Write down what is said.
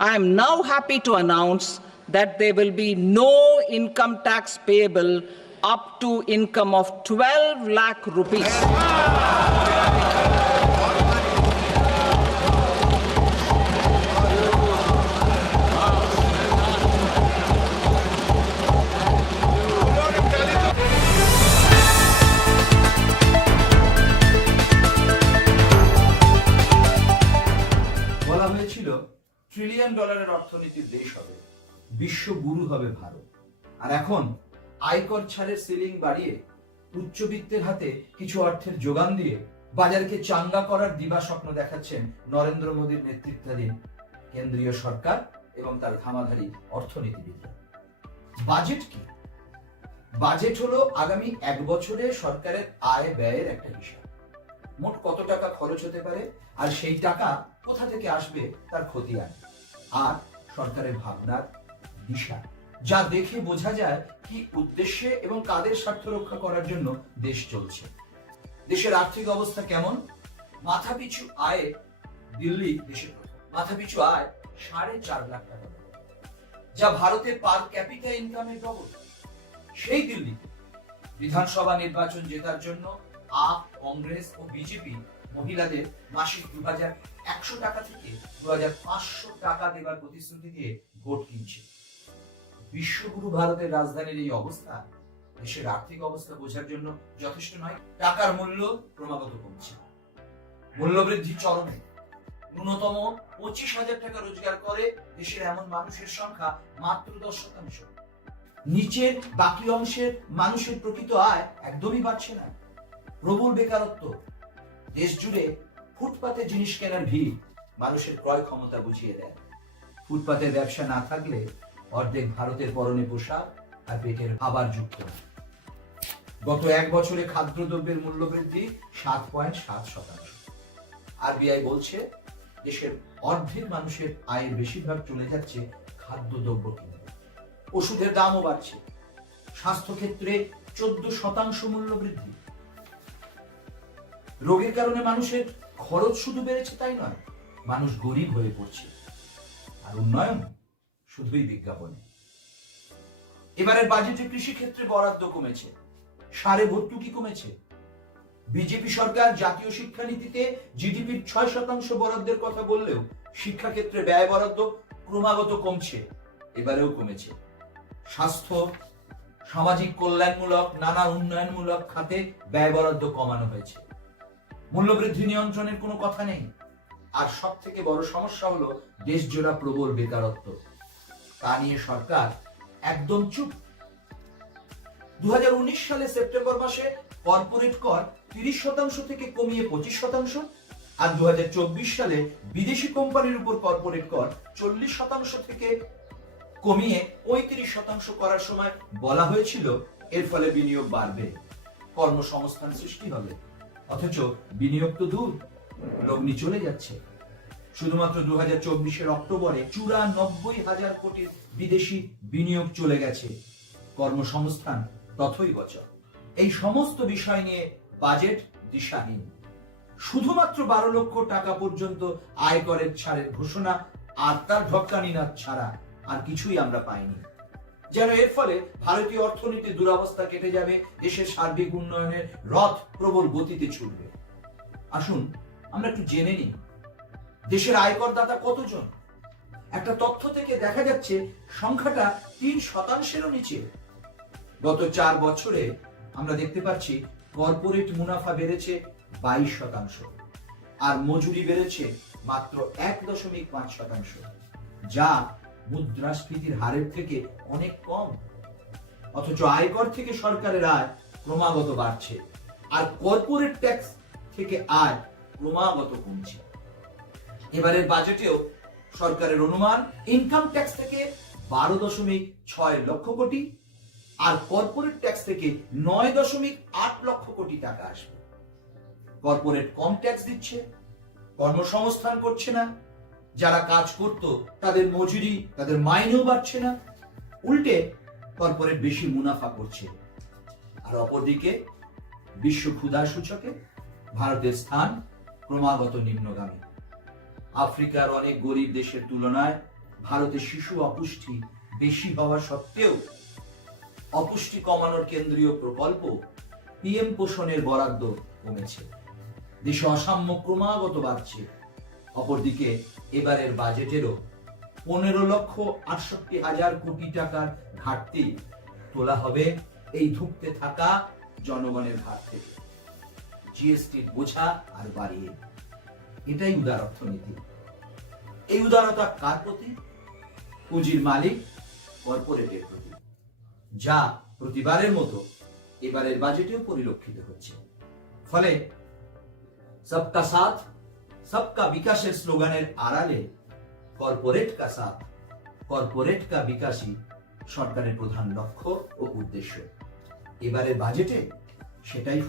I am now happy to announce that there will be no income tax payable up to income of 12 lakh rupees. Trillion ডলারের অর্থনীতির দেশ হবে। বিশ্ব গুরু হবে ভারত। আর এখন আয়কর ছাড়ের সিলিং বাড়িয়ে উচ্চবিত্তের হাতে কিছু অর্থের যোগান দিয়ে বাজারকে চাঙ্গা করার দিবা স্বপ্ন দেখাচ্ছেন নরেন্দ্র মোদীর নেতৃত্বাধীন কেন্দ্রীয় সরকার এবং তার ধামাধারী অর্থনীতিবিদরা। বাজেট কি? বাজেট হলো আগামী এক বছরে সরকারের আয় ব্যয়ের একটা হিসাব। মোট কত টাকা খরচ হতে পারে? আর সেই টাকা কোথা থেকে আসবে? তার খতিয়ান। আর সরকারের ভাবনার দিশা, যা দেখে বোঝা যায় কি উদ্দেশ্যে এবং কাদের স্বার্থ রক্ষা করার জন্য দেশ চলছে। দেশের আর্থিক অবস্থা কেমন? মাথাপিছু আয়ে দিল্লি দেশের মাথাপিছু আয় সাড়ে চার লাখ টাকা। যা ভারতের পার ক্যাপিটা ইনকামের ডবল। সেই দিল্লি বিধানসভা নির্বাচন জেতার জন্য আপ, কংগ্রেস ও বিজেপি মহিলাদের মাসিক দু হাজার একশো টাকা থেকে দু হাজার পাঁচশো টাকা দেবার প্রতিশ্রুতি দিয়ে ভোট কিনছে। বিশ্বগুরু ভারতের রাজধানীর এই অবস্থা দেশের আর্থিক অবস্থা বোঝার জন্য যথেষ্ট নয়, টাকার মূল্য ক্রমাগত কমছে। মূল্যবৃদ্ধি চরমে ন্যূনতম পঁচিশ হাজার টাকা রোজগার করে দেশের এমন মানুষের সংখ্যা মাত্র দশ শতাংশ। নিচের বাকি অংশের মানুষের প্রকৃত আয় একদমই বাড়ছে না। প্রবল বেকারত্ব দেশ জুড়ে ফুটপাতে জিনিস কেনার ভিড় মানুষের ক্রয় ক্ষমতা বুঝিয়ে দেয়। ফুটপাতের ব্যবসা না থাকলে অর্ধেক ভারতের পরনে পোশাক আর পেটের খাবার যুক্ত গত এক বছরে খাদ্যদ্রব্যের মূল্য বৃদ্ধি সাত পয়েন্ট সাত শতাংশ। আরবিআই বলছে, দেশের অর্ধেক মানুষের আয়ের বেশিরভাগ চলে যাচ্ছে খাদ্যদ্রব্য কিনতে। ওষুধের দামও বাড়ছে। স্বাস্থ্যক্ষেত্রে চোদ্দ শতাংশ মূল্য বৃদ্ধি। রোগের কারণে মানুষের খরচ শুধু বেড়েছে তাই নয়, মানুষ গরিব হয়ে পড়ছে। আর উন্নয়ন শুধুই বিজ্ঞাপনে। এবারের বাজেটে কৃষি ক্ষেত্রে বরাদ্দ কমেছে সারে ভর্তুকি কমেছে। বিজেপি সরকার জাতীয় শিক্ষানীতিতে জিডিপির ছয় শতাংশ বরাদ্দের কথা বললেও শিক্ষাক্ষেত্রে ব্যয় বরাদ্দ ক্রমাগত কমছে, এবারেও কমেছে। স্বাস্থ্য, সামাজিক কল্যাণমূলক, নানা উন্নয়নমূলক খাতে ব্যয় বরাদ্দ কমানো হয়েছে। মূল্যবৃদ্ধি নিয়ন্ত্রণের কোনো কথা নেই। আর সব থেকে বড় সমস্যা হলো দেশ জোড়া প্রবল বেকারত্ব। তা নিয়ে সরকার একদম চুপ। দু সালে সেপ্টেম্বর মাসে কর্পোরেট কর তিরিশ শতাংশ থেকে কমিয়ে পঁচিশ শতাংশ, আর দু হাজার চব্বিশ সালে বিদেশি কোম্পানির উপর কর্পোরেট কর চল্লিশ শতাংশ থেকে কমিয়ে পঁয়ত্রিশ শতাংশ করার সময় বলা হয়েছিল, এর ফলে বিনিয়োগ বাড়বে। কর্মসংস্থান সৃষ্টি হবে। অথচ বিনিয়োগ তো দূর, লগ্নি চলে যাচ্ছে। শুধুমাত্র দু হাজার চব্বিশের অক্টোবরে চুরানব্বই হাজার কোটি বিদেশি বিনিয়োগ চলে গেছে। কর্মসংস্থান তথই বছর এই সমস্ত বিষয় নিয়ে বাজেট দিশাহীন। শুধুমাত্র বারো লক্ষ টাকা পর্যন্ত আয়করের ছাড়ের ঘোষণা আর তার ঢক্কানি না ছাড়া আর কিছুই আমরা পাইনি। যেন এর ফলে ভারতীয় অর্থনীতি দুরবস্থা কেটে যাবে, দেশের সার্বিক উন্নয়নের রথ প্রবল গতিতে ছুটবে আসুন, আমরা একটু জেনে নিই, দেশের আয়কর দাতা কতজন? একটা তথ্য থেকে দেখা যাচ্ছে, সংখ্যাটা তিন শতাংশেরও নিচে। গত চার বছরে আমরা দেখতে পাচ্ছি কর্পোরেট মুনাফা বেড়েছে বাইশ শতাংশ, আর মজুরি বেড়েছে মাত্র এক দশমিক পাঁচ শতাংশ, যা মুদ্রাস্ফীতির হারের থেকে অনেক কম। অথচ আয়কর থেকে সরকারের আয় ক্রমাগত বাড়ছে, আর কর্পোরেট ট্যাক্স থেকে আয় ক্রমাগত কমছে। এবারের বাজেটেও সরকারের অনুমান, ইনকাম ট্যাক্স থেকে বারো দশমিক ছয় লক্ষ কোটি, আর কর্পোরেট ট্যাক্স থেকে নয় দশমিক আট লক্ষ কোটি টাকা আসবে। কর্পোরেট কম ট্যাক্স দিচ্ছে, কর্মসংস্থান করছে না যারা কাজ করত, তাদের মজুরি, তাদের মাইনেও বাড়ছে না। উল্টে কর্পোরেট বেশি মুনাফা করছে। আর অপরদিকে বিশ্ব ক্ষুধা সূচকে ভারতের স্থান ক্রমাগত নিম্নগামী। আফ্রিকার অনেক গরিব দেশের তুলনায় ভারতে শিশু অপুষ্টি বেশি হওয়া সত্ত্বেও অপুষ্টি কমানোর কেন্দ্রীয় প্রকল্প পিএম পোষণের বরাদ্দ কমেছে। দেশে অসাম্য ক্রমাগত বাড়ছে। অপরদিকে এবারের বাজেটেরও পনেরো লক্ষ আটষট্টি হাজার কোটি টাকার ঘাটতি তোলা হবে এই ধুঁকতে থাকা জনগণের হাত থেকে। জিএসটির বোঝা আর বাড়িয়ে। এটাই উদার অর্থনীতি। এই উদারতা কার প্রতি? পুঁজির মালিক কর্পোরেটের প্রতি। যা প্রতিবারের মতো এবারের বাজেটেও পরিলক্ষিত হচ্ছে। ফলে সবকা সাথ সবকা বিকাশের স্লোগানের আড়ালে কর্পোরেট কা সাথ, কর্পোরেট কা বিকাশই সরকারের প্রধান লক্ষ্য ও উদ্দেশ্য। এবারের বাজেটে সেটাই